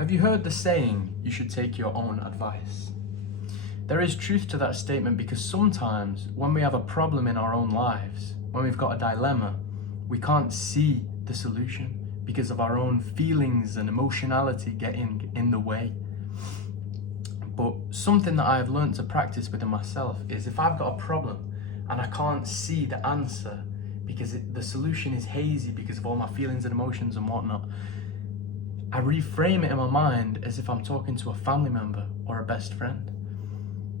Have you heard the saying, you should take your own advice? There is truth to that statement because sometimes when we have a problem in our own lives, when we've got a dilemma, we can't see the solution because of our own feelings and emotionality getting in the way. But something that I've learned to practice within myself is if I've got a problem and I can't see the answer because the solution is hazy because of all my feelings and emotions and whatnot, I reframe it in my mind as if I'm talking to a family member or a best friend.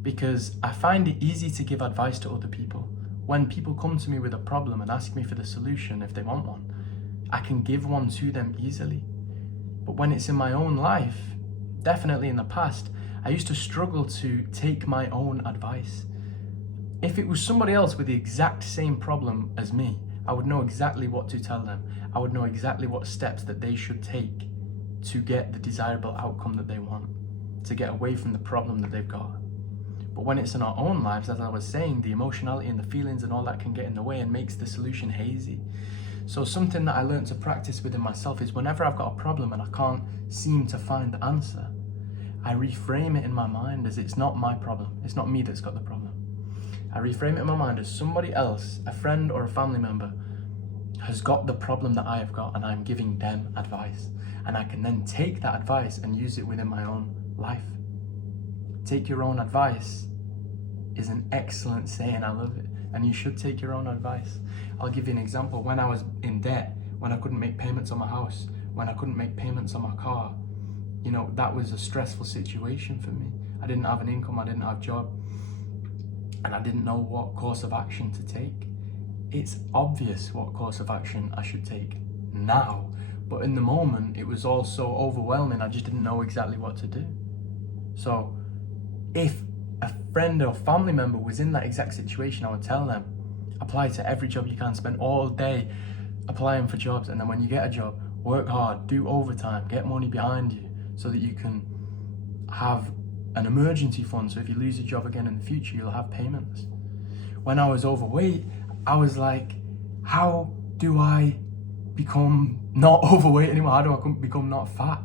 Because I find it easy to give advice to other people. When people come to me with a problem and ask me for the solution, if they want one, I can give one to them easily. But when it's in my own life, definitely in the past, I used to struggle to take my own advice. If it was somebody else with the exact same problem as me, I would know exactly what to tell them. I would know exactly what steps that they should take to get the desirable outcome that they want, to get away from the problem that they've got. But when it's in our own lives, as I was saying, the emotionality and the feelings and all that can get in the way and makes the solution hazy. So something that I learned to practice within myself is whenever I've got a problem and I can't seem to find the answer, I reframe it in my mind as it's not my problem. It's not me that's got the problem. I reframe it in my mind as somebody else, a friend or a family member, has got the problem that I have got and I'm giving them advice. And I can then take that advice and use it within my own life. Take your own advice is an excellent saying. I love it. And you should take your own advice. I'll give you an example. When I was in debt, when I couldn't make payments on my house, when I couldn't make payments on my car, that was a stressful situation for me. I didn't have an income, I didn't have a job, and I didn't know what course of action to take. It's obvious what course of action I should take now, but in the moment, it was all so overwhelming, I just didn't know exactly what to do. So if a friend or family member was in that exact situation, I would tell them, apply to every job you can, spend all day applying for jobs, and then when you get a job, work hard, do overtime, get money behind you so that you can have an emergency fund, so if you lose your job again in the future, you'll have payments. When I was overweight, I was like, how do I become not overweight anymore? How do I become not fat?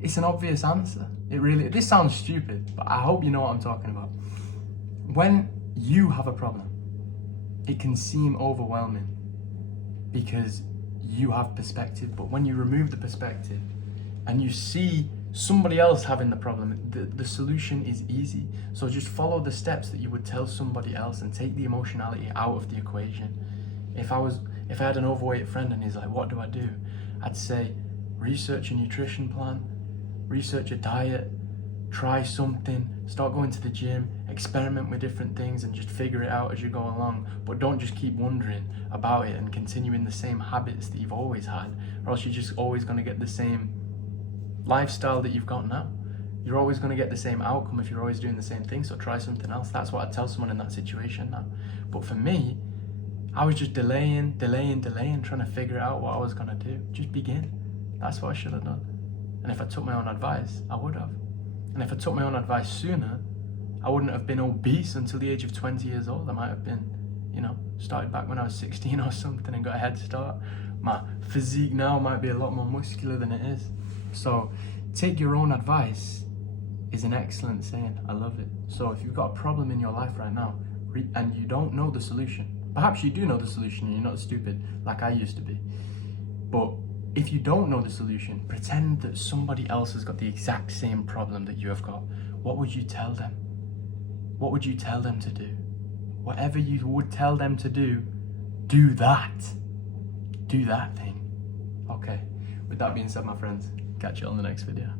It's an obvious answer. This sounds stupid, but I hope you know what I'm talking about. When you have a problem, it can seem overwhelming because you have perspective, but when you remove the perspective and you see somebody else having the problem, the solution is easy. So just follow the steps that you would tell somebody else and take the emotionality out of the equation. If I had an overweight friend and he's like, what do I do? I'd say, research a nutrition plan, research a diet, try something, start going to the gym, experiment with different things and just figure it out as you go along. But don't just keep wondering about it and continue in the same habits that you've always had, or else you're just always going to get the same lifestyle that you've got now. You're always going to get the same outcome if you're always doing the same thing, so try something else. That's what I'd tell someone in that situation now. But for me, I was just delaying, trying to figure out what I was going to do. Just begin. That's what I should have done. And if I took my own advice, I would have. And if I took my own advice sooner, I wouldn't have been obese until the age of 20 years old. I might have been, started back when I was 16 or something and got a head start. My physique now might be a lot more muscular than it is. So take your own advice is an excellent saying. I love it. So if you've got a problem in your life right now and you don't know the solution, perhaps you do know the solution and you're not stupid like I used to be. But if you don't know the solution, pretend that somebody else has got the exact same problem that you have got. What would you tell them? What would you tell them to do? Whatever you would tell them to do that. Do that thing. Okay. With that being said, my friends, catch you on the next video.